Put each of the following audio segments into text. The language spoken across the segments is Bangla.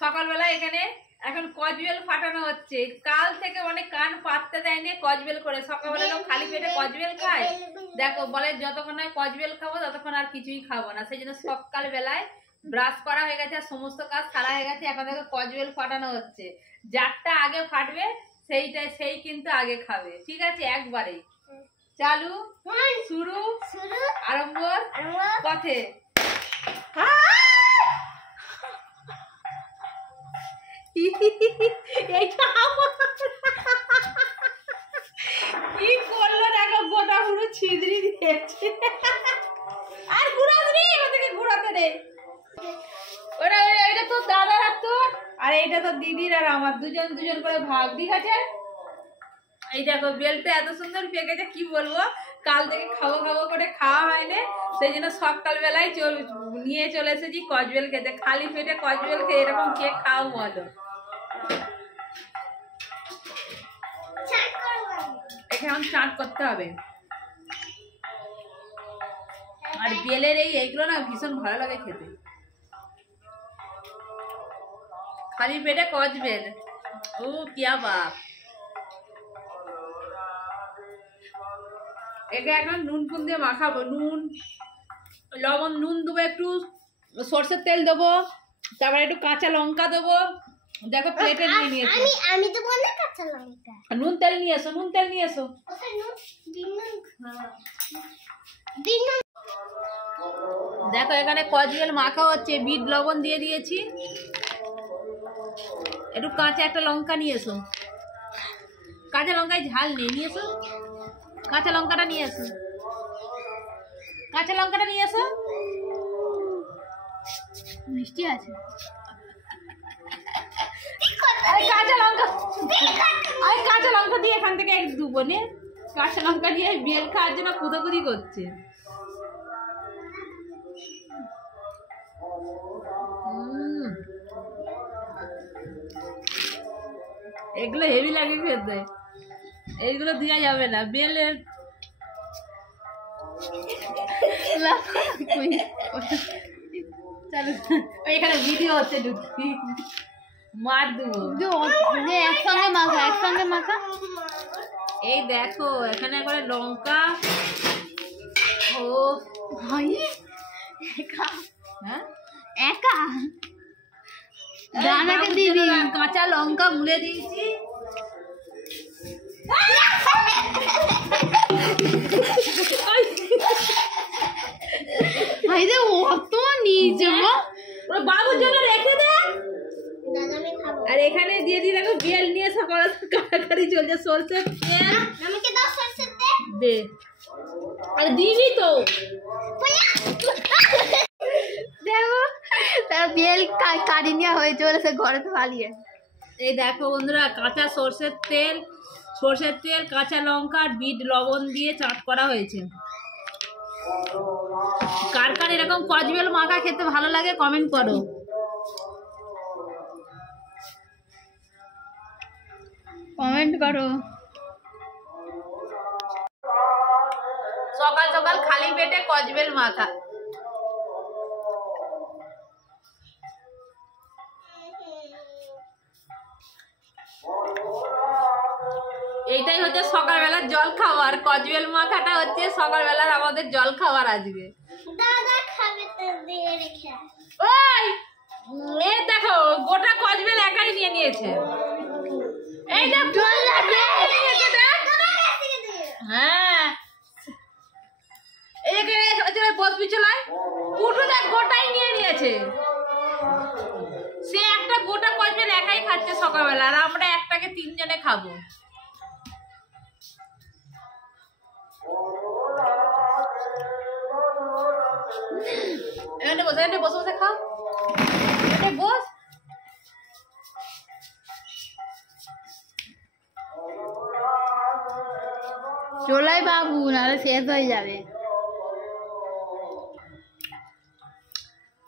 সকালবেলা এখানে এখন কজবেল ফাটানো হচ্ছে। কাল থেকে অনেক কান পাততে দেয়নি কজবেল করে। সকালবেলা লোক খালি পেটে কজবেল খায়। দেখো বলে যতক্ষণ নয় কজবেল খাবো ততক্ষণ আর কিছুই খাবো না। সেই জন্য সকালবেলায় ব্রাশ করা হয়ে গেছে, সমস্ত কাজ সারা হয়ে গেছে। এখন দেখো কজবেল ফাটানো হচ্ছে। যারটা আগে ফাটবে সেই কিন্তু আগে খাবে। ঠিক আছে, একবারেই চালু, শুরু, আরম্ভ, পথে। কি করলো দেখো, গোটা পুরো ছিদ্রি দিয়েছে। আর ঘুরাতে নেই, এবার থেকে ঘুরাতে নেই। ওরা এটা তো দাদার আর তোর, আর এইটা তো দিদির আর আমার, দুজন দুজন করে ভাগ। ঠিক আছে, এই দেখো বেলটা এত সুন্দর পেকেছে, কি বলবো। কাল থেকে খাবো খাবো করে খাওয়া হয়নি, সেই জন্য সকালবেলায় নিয়ে চলে এসেছি কজবেল খেতে। খালি পেটে কজবেল খেয়ে এরকম কে খাও বলো। এখন চাট করতে হবে। আর বেলের এইগুলো না ভীষণ ভালো লাগে খেতে। খালি পেটে কজবেল, ও কিয়া বাপ। একে এখন নুন ফুন দিয়ে মাখাবো। নুন লবণ, নুন দেবো, একটু সরষের তেল দেবো, তারপরে একটু কাঁচা লঙ্কা দেবো। দেখো প্লেটে নিয়ে নিয়েছি। আমি তো বললাম কাঁচা লঙ্কা। নুন তেল নিয়ে এসো, নুন তেল নিয়ে এসো। দেখো এখানে কজবেল মাখা হচ্ছে, বিট লবণ দিয়ে দিয়েছি। একটু কাঁচা একটা লঙ্কা নিয়ে এসো। কাঁচা লঙ্কায় ঝাল নেই, নিয়ে এসো। কাঁচা লঙ্কাটা নিয়ে এসো, কাঁচা লঙ্কাটা নিয়ে এসো। মিষ্টি আছে। কাঁচা লঙ্কা, আমি কাঁচা লঙ্কা দিয়ে এখান থেকে এক দুবো নে। কাঁচা লঙ্কা দিয়ে বেল খাওয়ার জন্য কুদোকুদি করছে। এগুলো হেভি লাগে খেতে, এইগুলো দেওয়া যাবে না। বেলের এখানে ভিডিও হচ্ছে, ঢুকি মার দেবো। একসঙ্গে মাখা, একসঙ্গে মাখা। এই দেখো এখানে করে লঙ্কা, ও ও ভাই একা হ্যাঁ একা এই জানাকে বাবুর দিবি জন্য কাঁচা লঙ্কা মুলে দিয়েছি। ভাই রে অত নিজ গো ওরা বাবুর জন্য রেখে দে। দাদা আমি খাবো আর এখানে দিয়ে দিয়ে দেখো বেল নিয়ে সকালে কাটাকাটি চলছে, সরষের তেল আমাকে দাও সরষের তেল দে। আর দিবি তো দেখো তার বেল কাটি নেওয়া হয়েছে বলে সে ঘরে তো পালিয়ে। এই দেখো বন্ধুরা কাঁচা সরষের তেল কাঁচা লঙ্কা আর বিট লবণ দিয়ে চাট করা হয়েছে। কার কার এরকম কচবেল মাখা খেতে ভালো লাগে কমেন্ট করো। কমেন্ট করো। সকাল সকাল খালি পেটে কচবেল মাখা। এইটাই হচ্ছে সকালবেলার জল খাবার, কচবেল মাখাটা হচ্ছে সকালবেলার আমাদের জল খাবার আজকে। দাদা খাবে তো দিয়ে রেখে ওই এ দেখো গোটা কচবেল একাই নিয়ে নিয়েছে। এই দেখ জল লাগবে হ্যাঁ একে বসবি চলায় কুটু দেখ গোটাই নিয়ে নিয়েছে। সে একটা গোটা কচবেল একাই খাচ্ছে সকালবেলা, আর আমরা একটাকে তিনজনে খাবো। এখানে বসে বসে খাও, এখানে বস। চলাই বাবু নাহলে শেষ হয়ে যাবে।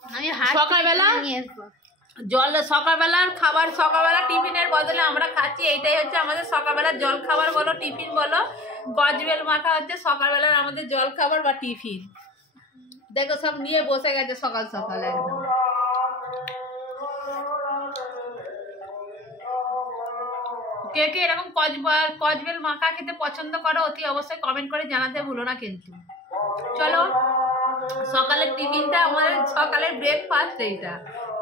আমি সকালবেলা নিয়ে আসবো। সকালবেলার খাবার, সকালবেলা টিফিনের বদলে আমরা খাচ্ছি। এইটাই হচ্ছে আমাদের সকালবেলার জল খাবার বলো টিফিন বলো। কচবেল মাখা হচ্ছে সকালবেলার আমাদের জল খাবার বা টিফিন। দেখো সব নিয়ে বসে গেছে সকাল সকাল একদম। কে কে এরকম কচবেল মাখা খেতে পছন্দ করো অতি অবশ্যই কমেন্ট করে জানাতে ভুলো না কিন্তু। চলো সকালের টিফিনটা, আমাদের সকালের ব্রেকফাস্ট এইটা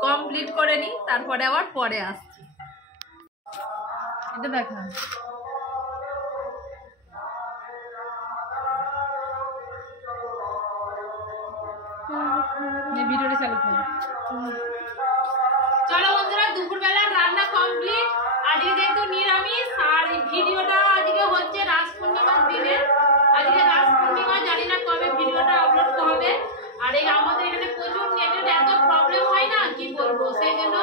কমপ্লিট করে নিই, তারপরে আবার পরে আসছি। এটা দেখা ভিডিওটা চালু করো। চলো বন্ধুরা দুপুরবেলার রান্না কমপ্লিট। আজকে যেহেতু নিরামিষ, আর ভিডিওটা আজকে হচ্ছে রাস পূর্ণিমার দিনে। আজকে রাস পূর্ণিমা, জানি না কবে ভিডিওটা আপলোড হবে। আর এই আমাদের এখানে প্রচুর নেটের এত প্রবলেম হয় না কি বলবো, সেই জন্য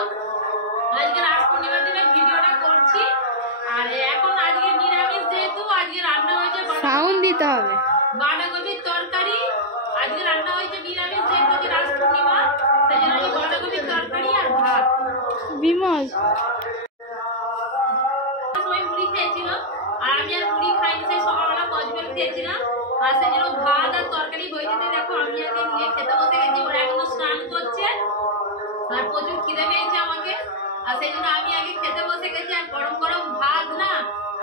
আজকে রাস পূর্ণিমার দিনে ভিডিওটা করছি। আর এখন আজকে নিরামিষ যেহেতু আজকে রান্না হয়েছে সাউন্ড দিতে হবে। বাঁধাকপির তরকারি। আজকে রান্না হয়েছে নিরামিষ যেহেতু রাস পূর্ণিমা, সেই জন্য বাঁধাকপির তরকারি আর ভাত। বিমল সবাই মুড়ি খেয়েছিল আর আমি আর মুড়ি খাইনি, সেই সকালবেলা কচবেল খেয়েছিলাম। আর সেই জন্য ভাত আর তরকারি হয়ে যেতে দেখো আমি আগে নিয়ে খেতে বসে গেছি। ওরা এখনো স্নান করছে আর প্রচুর খিদে পেয়েছে আমাকে, আর সেই জন্য আমি আগে খেতে বসে গেছি। আর গরম গরম ভাত না,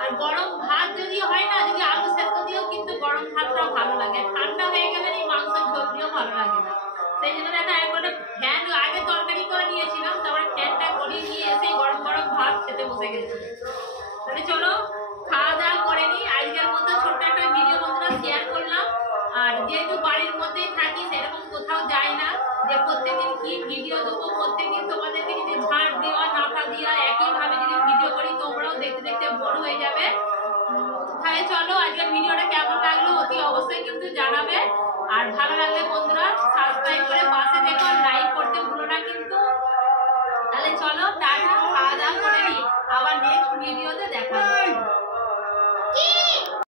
আর গরম ভাত যদি হয় না, যদি আলু সেদ্ধ দিয়েও কিন্তু গরম ভাতটাও ভালো লাগে। ঠান্ডা হয়ে গেলে এই মাংসের ঝোল দিয়েও ভালো লাগে না। সেই জন্য দেখা একবারে ফ্যান আগে তরকারি করে নিয়েছিলাম, তারপরে ফ্যানটা গড়িয়ে নিয়ে এসে গরম গরম ভাত খেতে বসে গেছি। তাহলে চলো খাওয়া দাওয়া করে নিই। আজকের মতো ছোট্ট একটা ভিডিও বন্ধুরা শেয়ার করলাম। আর যেহেতু বাড়ির মধ্যেই থাকি, সেরকম কোথাও যাই না যে প্রত্যেকদিন কি ভিডিও দেবো। প্রত্যেকদিন তোমাদেরকে যদি ঝাড় দেওয়া নাফা দেওয়া একইভাবে যদি ভিডিও করি, তোমরাও দেখতে দেখতে বোর হয়ে যাবে। তাহলে চলো আজকের ভিডিওটা কেমন